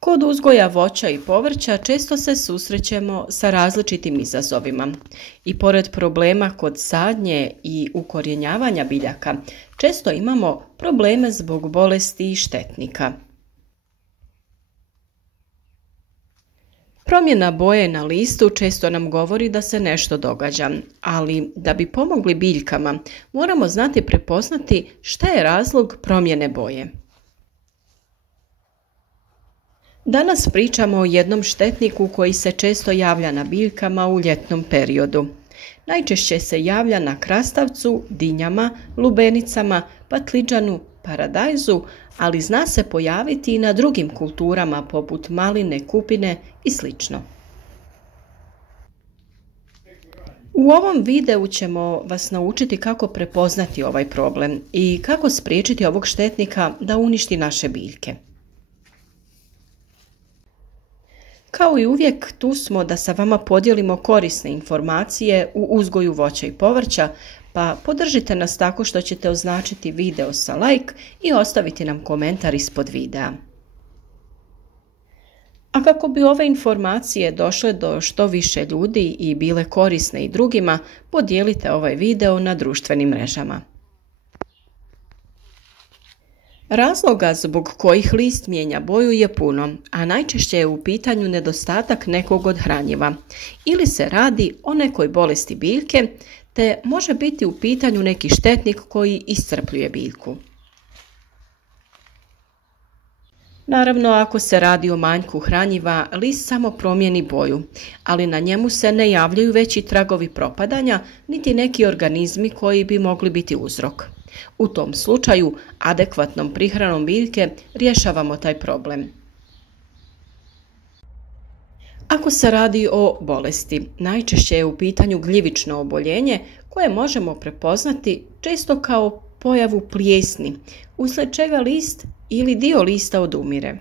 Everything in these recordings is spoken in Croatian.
Kod uzgoja voća i povrća često se susrećemo sa različitim izazovima i pored problema kod sadnje i ukorjenjavanja biljaka, često imamo probleme zbog bolesti i štetnika. Promjena boje na listu često nam govori da se nešto događa, ali da bi pomogli biljkama, moramo znati prepoznati šta je razlog promjene boje. Danas pričamo o jednom štetniku koji se često javlja na biljkama u ljetnom periodu. Najčešće se javlja na krastavcu, dinjama, lubenicama, patliđanu, paradajzu, ali zna se pojaviti i na drugim kulturama poput maline, kupine i sl. U ovom videu ćemo vas naučiti kako prepoznati ovaj problem i kako spriječiti ovog štetnika da uništi naše biljke. Kao i uvijek, tu smo da sa vama podijelimo korisne informacije u uzgoju voća i povrća, pa podržite nas tako što ćete označiti video sa like i ostaviti nam komentar ispod videa. A kako bi ove informacije došle do što više ljudi i bile korisne i drugima, podijelite ovaj video na društvenim mrežama. Razloga zbog kojih list mijenja boju je puno, a najčešće je u pitanju nedostatak nekog od hranjiva ili se radi o nekoj bolesti biljke, te može biti u pitanju neki štetnik koji iscrpljuje biljku. Naravno, ako se radi o manjku hranjiva, list samo promijeni boju, ali na njemu se ne javljaju veći tragovi propadanja, niti neki organizmi koji bi mogli biti uzrok. U tom slučaju, adekvatnom prihranom biljke rješavamo taj problem. Ako se radi o bolesti, najčešće je u pitanju gljivično oboljenje koje možemo prepoznati često kao pojavu plijesni, uslijed čega list ili dio lista odumire.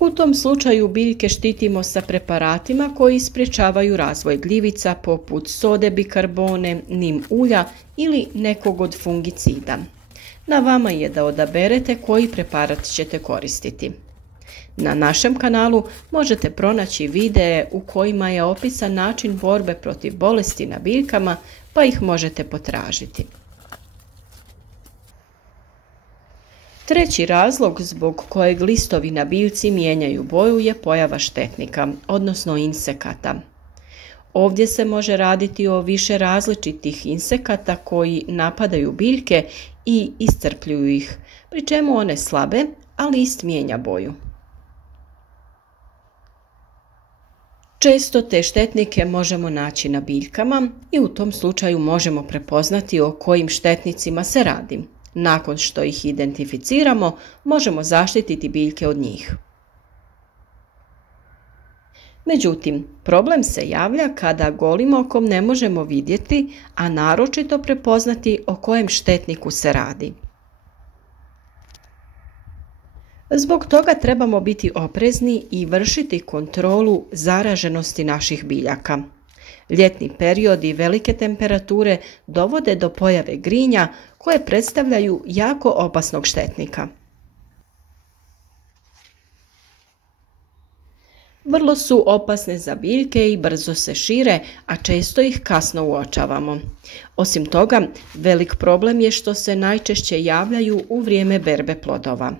U tom slučaju biljke štitimo sa preparatima koji sprječavaju razvoj gljivica poput sode bikarbone, nim ulja ili nekog od fungicida. Na vama je da odaberete koji preparat ćete koristiti. Na našem kanalu možete pronaći videe u kojima je opisan način borbe protiv bolesti na biljkama, pa ih možete potražiti. Treći razlog zbog kojeg listovi na biljci mijenjaju boju je pojava štetnika, odnosno insekata. Ovdje se može raditi o više različitih insekata koji napadaju biljke i iscrpljuju ih, pri čemu one slabe, a list mijenja boju. Često te štetnike možemo naći na biljkama i u tom slučaju možemo prepoznati o kojim štetnicima se radi. Nakon što ih identificiramo, možemo zaštititi biljke od njih. Međutim, problem se javlja kada golim okom ne možemo vidjeti, a naročito prepoznati o kojem štetniku se radi. Zbog toga trebamo biti oprezni i vršiti kontrolu zaraženosti naših biljaka. Ljetni period i velike temperature dovode do pojave grinja koje predstavljaju jako opasnog štetnika. Vrlo su opasne za biljke i brzo se šire, a često ih kasno uočavamo. Osim toga, velik problem je što se najčešće javljaju u vrijeme berbe plodova.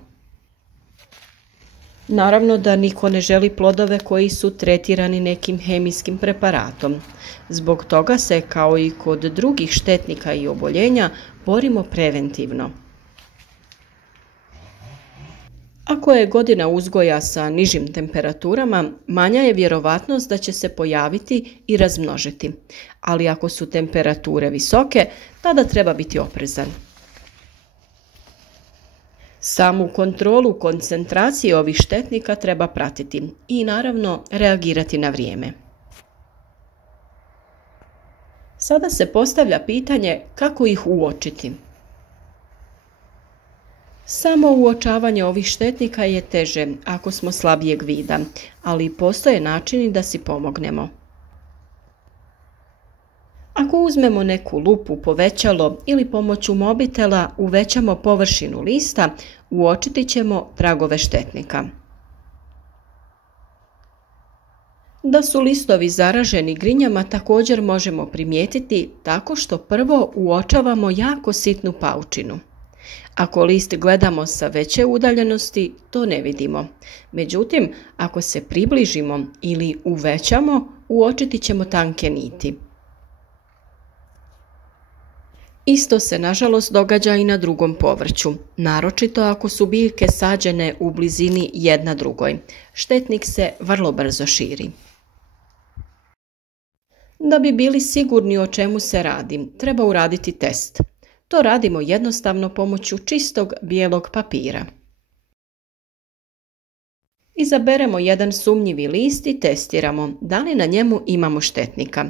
Naravno da niko ne želi plodove koji su tretirani nekim hemijskim preparatom. Zbog toga se, kao i kod drugih štetnika i oboljenja, borimo preventivno. Ako je godina uzgoja sa nižim temperaturama, manja je vjerovatnost da će se pojaviti i razmnožiti, ali ako su temperature visoke, tada treba biti oprezan. Samu kontrolu koncentracije ovih štetnika treba pratiti i naravno reagirati na vrijeme. Sada se postavlja pitanje kako ih uočiti. Samo uočavanje ovih štetnika je teže ako smo slabijeg vida, ali postoje načini da si pomognemo. Ako uzmemo neku lupu, povećalo ili pomoću mobitela uvećamo površinu lista, uočiti ćemo tragove štetnika. Da su listovi zaraženi grinjama također možemo primijetiti tako što prvo uočavamo jako sitnu paučinu. Ako list gledamo sa veće udaljenosti, to ne vidimo. Međutim, ako se približimo ili uvećamo, uočiti ćemo tanke niti. Isto se nažalost događa i na drugom povrću, naročito ako su biljke sađene u blizini jedna drugoj. Štetnik se vrlo brzo širi. Da bi bili sigurni o čemu se radi, treba uraditi test. To radimo jednostavno pomoću čistog bijelog papira. Izaberemo jedan sumnjivi list i testiramo da li na njemu imamo štetnika.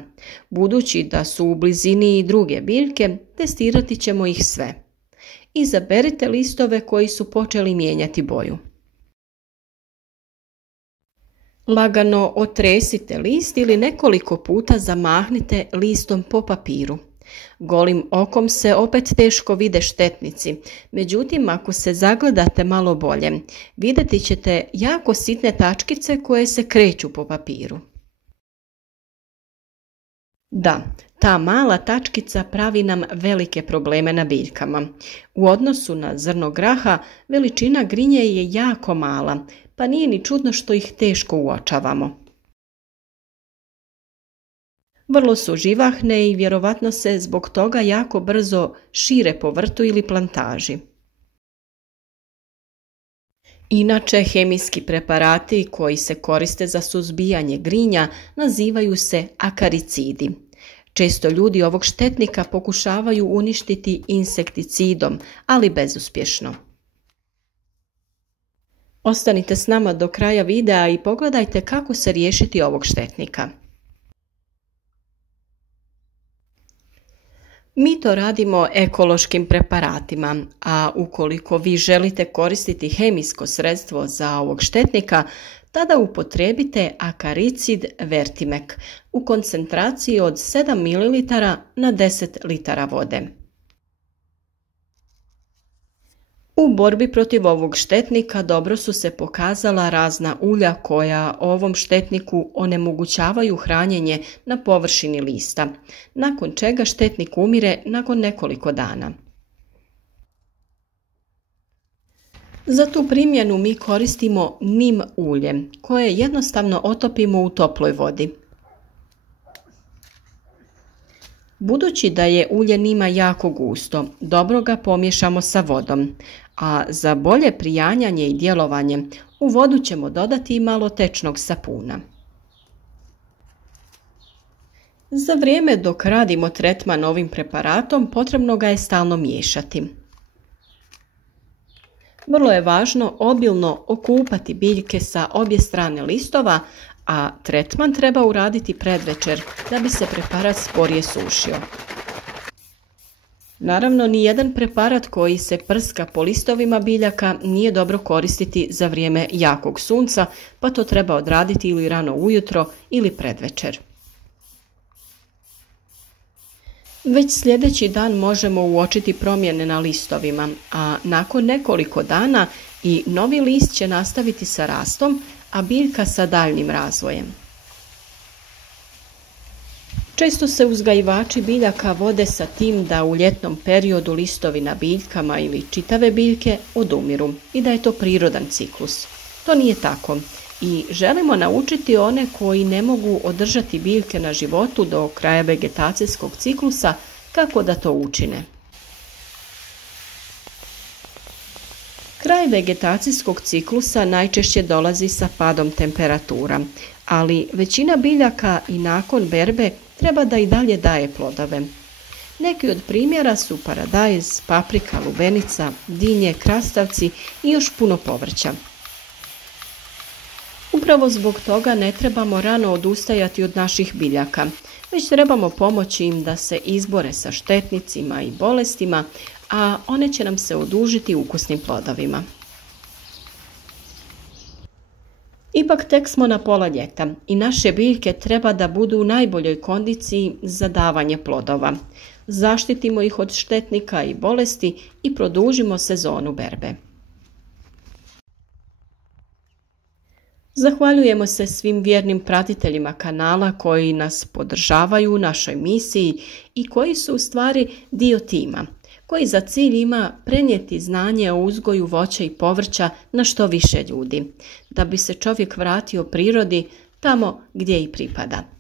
Budući da su u blizini i druge biljke, testirati ćemo ih sve. Izaberite listove koji su počeli mijenjati boju. Lagano otresite list ili nekoliko puta zamahnite listom po papiru. Golim okom se opet teško vide štetnici, međutim ako se zagledate malo bolje, vidjeti ćete jako sitne tačkice koje se kreću po papiru. Da, ta mala tačkica pravi nam velike probleme na biljkama. U odnosu na zrno graha, veličina grinje je jako mala, pa nije ni čudno što ih teško uočavamo. Vrlo su živahne i vjerovatno se zbog toga jako brzo šire po vrtu ili plantaži. Inače, hemijski preparati koji se koriste za suzbijanje grinja nazivaju se akaricidi. Često ljudi ovog štetnika pokušavaju uništiti insekticidom, ali bezuspješno. Ostanite s nama do kraja videa i pogledajte kako se riješiti ovog štetnika. Mi to radimo ekološkim preparatima, a ukoliko vi želite koristiti hemijsko sredstvo za ovog štetnika, tada upotrijebite akaricid Vertimek u koncentraciji od 7 ml na 10 litara vode. U borbi protiv ovog štetnika dobro su se pokazala razna ulja koja ovom štetniku onemogućavaju hranjenje na površini lista, nakon čega štetnik umire nakon nekoliko dana. Za tu primjenu mi koristimo nim ulje, koje jednostavno otopimo u toploj vodi. Budući da je ulje nima jako gusto, dobro ga pomiješamo sa vodom, a za bolje prijanjanje i djelovanje u vodu ćemo dodati i malo tečnog sapuna. Za vrijeme dok radimo tretman ovim preparatom potrebno ga je stalno miješati. Vrlo je važno obilno okupati biljke sa obje strane listova, a tretman treba uraditi predvečer da bi se preparat sporije sušio. Naravno, nijedan preparat koji se prska po listovima biljaka nije dobro koristiti za vrijeme jakog sunca, pa to treba odraditi ili rano ujutro ili predvečer. Već sljedeći dan možemo uočiti promjene na listovima, a nakon nekoliko dana i novi list će nastaviti sa rastom, a biljka sa daljnjim razvojem. Često se uzgajivači biljaka vode sa tim da u ljetnom periodu listovi na biljkama ili čitave biljke odumiru i da je to prirodan ciklus. To nije tako i želimo naučiti one koji ne mogu održati biljke na životu do kraja vegetacijskog ciklusa kako da to učine. Kraj vegetacijskog ciklusa najčešće dolazi sa padom temperatura, ali većina biljaka i nakon berbe treba da i dalje daje plodove. Neki od primjera su paradajz, paprika, lubenica, dinje, krastavci i još puno povrća. Upravo zbog toga ne trebamo rano odustajati od naših biljaka, već trebamo pomoći im da se izbore sa štetnicima i bolestima, a one će nam se odužiti ukusnim plodovima. Ipak tek smo na pola ljeta i naše biljke treba da budu u najboljoj kondiciji za davanje plodova. Zaštitimo ih od štetnika i bolesti i produžimo sezonu berbe. Zahvaljujemo se svim vjernim pratiteljima kanala koji nas podržavaju u našoj misiji i koji su u stvari dio tima, koji za cilj ima prenijeti znanje o uzgoju voća i povrća na što više ljudi, da bi se čovjek vratio prirodi tamo gdje i pripada.